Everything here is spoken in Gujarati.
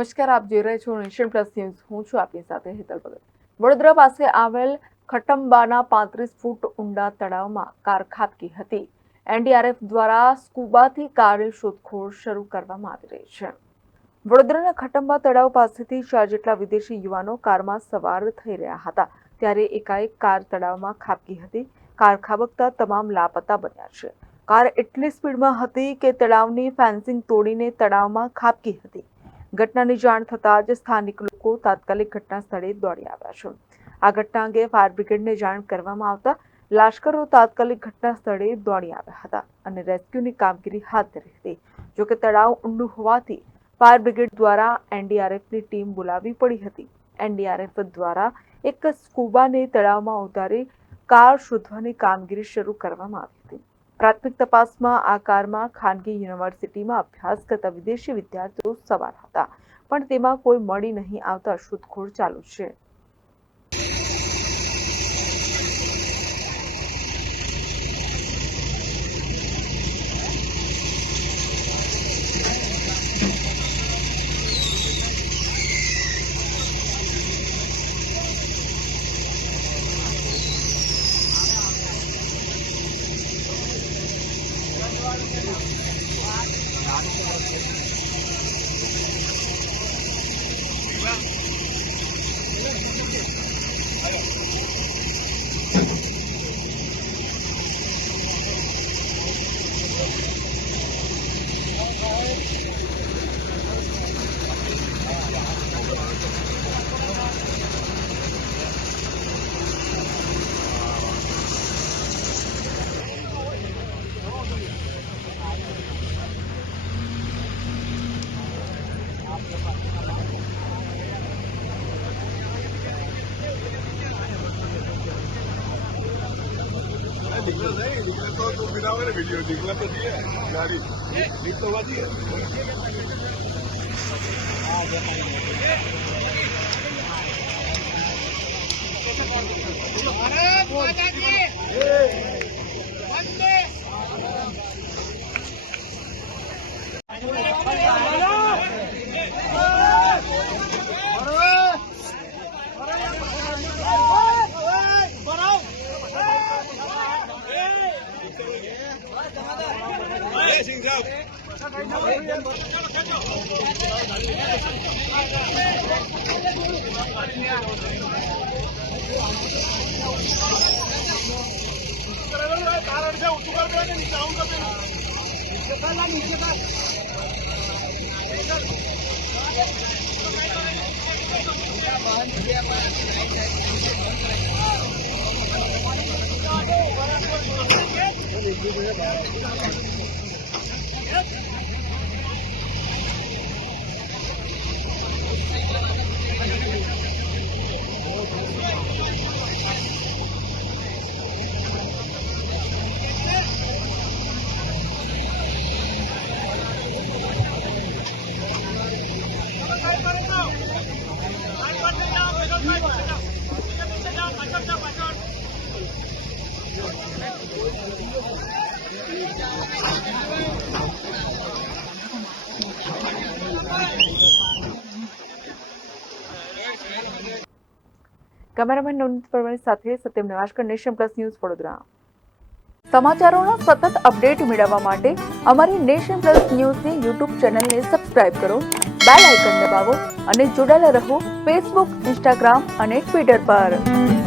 નમસ્કાર, આપ જોઈ રહ્યા છો નેશન પ્લસ ન્યૂઝ. હું છું આપની સાથે હેતલ ભગત. વડોદરા પાસે આવેલ ખટંબાના 35 ફૂટ ઊંડા તળાવમાં કાર ખાબકી હતી. એનડીઆરએફ દ્વારા સ્કૂબાથી કારની શોધખોળ શરૂ કરવામાં આવી રહી છે. વડોદરાના ખટંબા તળાવ પાસેથી 4 જેટલા વિદેશી યુવાનો કારમાં સવાર થઈ રહ્યા હતા ત્યારે એકાએક કાર તળાવમાં ખાબકી હતી. કાર ખાબકતા તમામ લાપતા બન્યા છે. કાર એટલી સ્પીડમાં હતી કે તળાવની ફેન્સિંગ તોડીને તળાવમાં ખાબકી હતી. ઘટનાની જાણ થતાં જ સ્થાનિક લોકો તાત્કાલિક ઘટના સ્થળે દોડી આવ્યા છે. આ ઘટના અંગે ફાયર બ્રિગેડને જાણ કરવામાં આવતા લાશ્કરો તાત્કાલિક ઘટના સ્થળે દોડી આવ્યા હતા અને રેસ્ક્યુની કામગીરી હાથ ધરી હતી. જોકે તળાવ ઊંડું હોવાથી ફાયર બ્રિગેડ દ્વારા એનડીઆરએફની ટીમ બોલાવવી પડી હતી. એનડીઆરએફ દ્વારા એક સ્કૂબાને તળાવમાં ઉતારી કાર શોધવાની કામગીરી શરૂ કરવામાં આવી હતી. પ્રાથમિક તપાસમાં આ કારમાં ખાનગી યુનિવર્સિટીમાં અભ્યાસ કરતા વિદેશી વિદ્યાર્થીઓ સવાર હતા, પણ તેમાં કોઈ મળી નહીં આવતા શોધખોળ ચાલુ છે. निकला तो बिना मेरे वीडियो निकला तो दिए गाड़ी निकल तो हुआ दिए કેમેરામેન નવનીત પરમારની સાથે Satyam Navashakar, Nation Plus News, Vadodara. સમાચારોના સતત અપડેટ મેળવવા માટે અમારી નેશન પ્લસ ન્યૂઝની યુટ્યુબ ચેનલને સબસ્ક્રાઇબ કરો, બેલ આઇકન દબાવો અને જોડાયેલા રહો ફેસબુક, ઇન્સ્ટાગ્રામ અને ટ્વિટર પર.